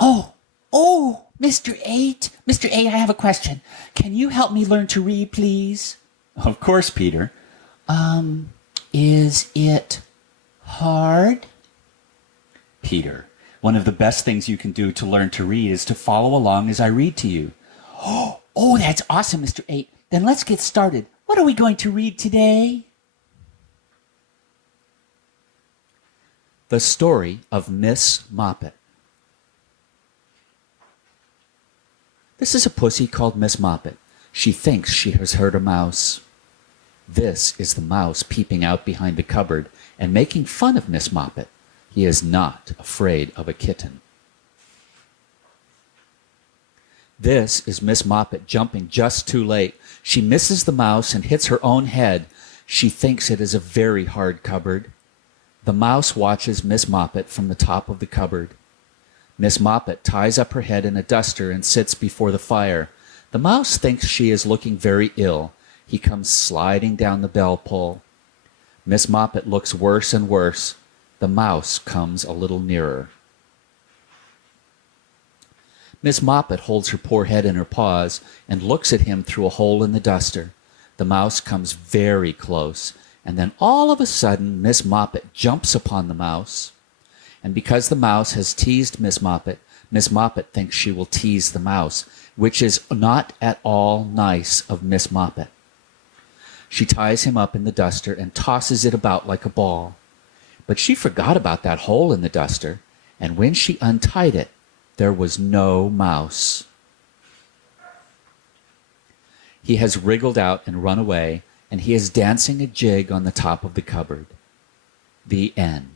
Oh, oh, Mr. 8. Mr. 8, I have a question. Can you help me learn to read, please? Of course, Peter. Is it hard? Peter, one of the best things you can do to learn to read is to follow along as I read to you. Oh, that's awesome, Mr. 8. Then let's get started. What are we going to read today? The Story of Miss Moppet. This is a pussy called Miss Moppet. She thinks she has heard a mouse. This is the mouse peeping out behind the cupboard and making fun of Miss Moppet. He is not afraid of a kitten. This is Miss Moppet jumping just too late. She misses the mouse and hits her own head. She thinks it is a very hard cupboard. The mouse watches Miss Moppet from the top of the cupboard. Miss Moppet ties up her head in a duster and sits before the fire. The mouse thinks she is looking very ill. He comes sliding down the bell pull. Miss Moppet looks worse and worse. The mouse comes a little nearer. Miss Moppet holds her poor head in her paws and looks at him through a hole in the duster. The mouse comes very close, and then all of a sudden Miss Moppet jumps upon the mouse. And because the mouse has teased Miss Moppet thinks she will tease the mouse, which is not at all nice of Miss Moppet. She ties him up in the duster and tosses it about like a ball. But she forgot about that hole in the duster, and when she untied it, there was no mouse. He has wriggled out and run away, and he is dancing a jig on the top of the cupboard. The end.